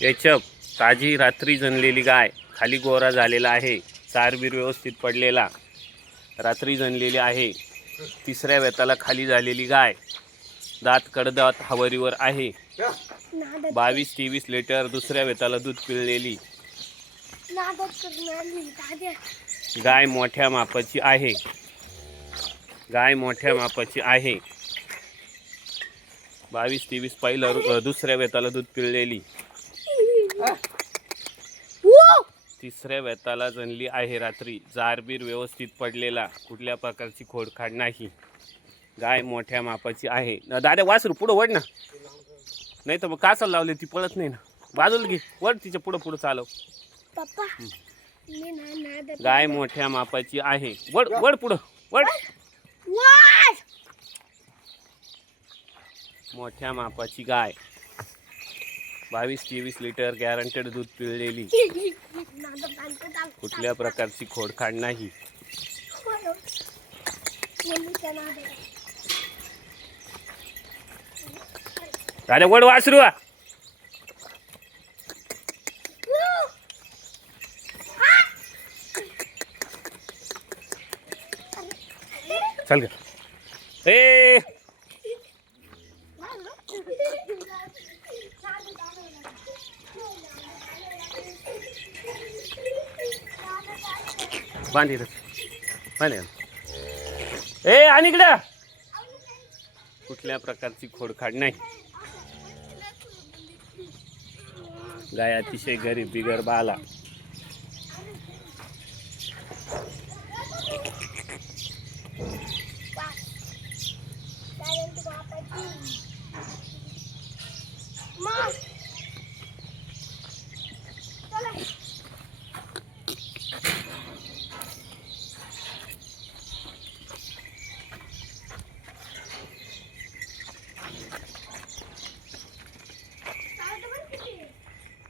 एचप ताजी रात्री जनलेली गाय, खाली गोरा झालेला आहे, चारबीर व्यवस्थित पडलेला, रात्री जनलेली आहे। तिसऱ्या वेताला खाली झालेली गाय, दात कडदात हवरीवर आहे। 22-23 लिटर दुसऱ्या वेताला दूध पिळलेली गाय मोठ्या मापाची आहे। गाय मोठ्या मापाची आहे। 22-23 पहिला दुसऱ्या वेताला दूध पिळलेली, तिसऱ्या वेताला जनली आहे रात्री, जारबीर व्यवस्थित पडलेला, कुठल्या प्रकारची खोडखाड नाही। गाय मोठ्या मापाची आहे। दादा वासरू पुढं वड ना, नाही तर मग कासाला लावले ती पळत नाही ना, बाजूला घे, वड तिच्या पुढं पुढं चालव। गाय मोठ्या मापाची आहे। वड वड पुढं वड। मोठ्या मापाची गाय, 22-23 लिटर गॅरंटेड दूध पिळलेली, कुठल्या प्रकारची खोडखाड नाही। दादा वड वासरू, चल ग ए बांधी बांधी ए आणि इकडं, कुठल्या प्रकारची खोडखाड नाही। गाय अतिशय गरीब बिगर बाला।